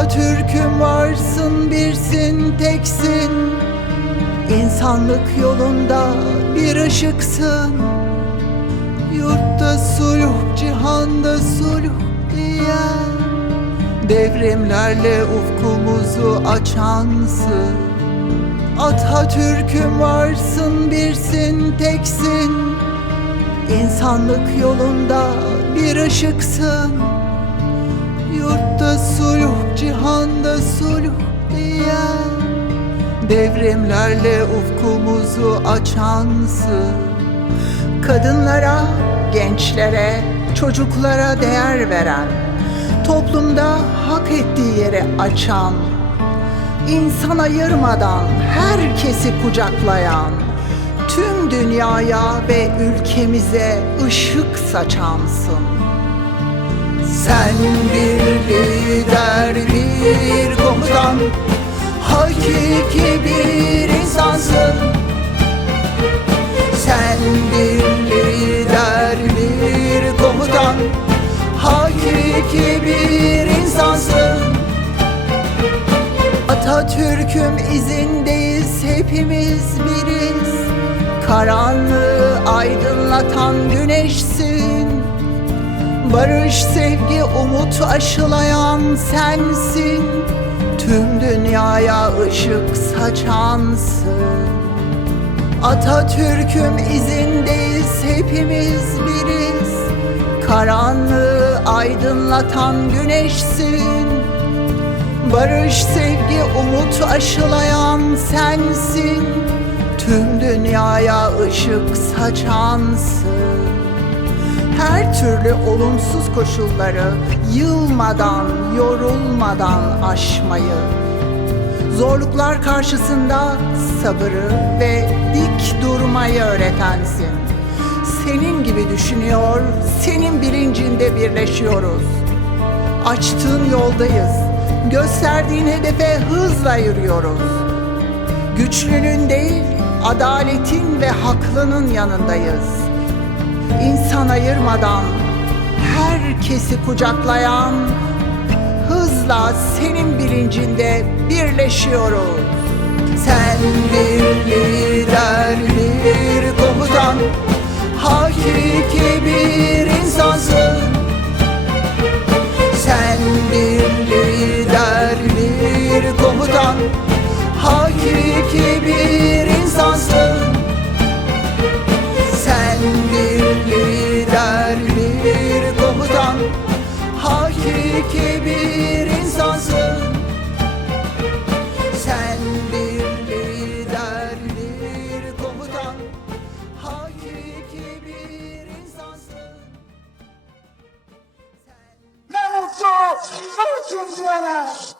Atatürk'üm varsın birsin teksin. İnsanlık yolunda bir ışıksın. Yurtta sulh, cihanda sulh diyen Devrimlerle ufkumuzu açansın. Atatürk'üm varsın birsin teksin. İnsanlık yolunda bir ışıksın cihanda sulh diyen Devrimlerle ufkumuzu açansın Kadınlara, gençlere, çocuklara değer veren Toplumda hak ettiği yeri açan İnsan ayırmadan herkesi kucaklayan Tüm dünyaya ve ülkemize ışık saçansın sen bir lider, bir komutan Hakiki bir insansın. Sen bir lider, bir komutan Hakiki bir insansın. Atatürk'üm izindeyiz hepimiz biriz. Karanlığı aydınlatan güneşsin Barış, sevgi, umut aşılayan sensin. Tüm dünyaya ışık saçansın. Atatürk'üm izindeyiz hepimiz biriz. Karanlığı aydınlatan güneşsin. Barış, sevgi, umut aşılayan sensin. Tüm dünyaya ışık saçansın her türlü olumsuz koşulları yılmadan, yorulmadan aşmayı, zorluklar karşısında sabırı ve dik durmayı öğretensin. Senin gibi düşünüyor, senin bilincinde birleşiyoruz. Açtığın yoldayız, gösterdiğin hedefe hızla yürüyoruz. Güçlünün değil, adaletin ve haklının yanındayız insan ayırmadan herkesi kucaklayan hızla senin bilincinde birleşiyoruz. Sen bir lider, bir komutan, hakiki bir insansın. Hakiki bir insansın. Sen bir lider, bir komutan. Hakiki bir insansın. Ne mutlu Türk Cumhuriyeti'ne.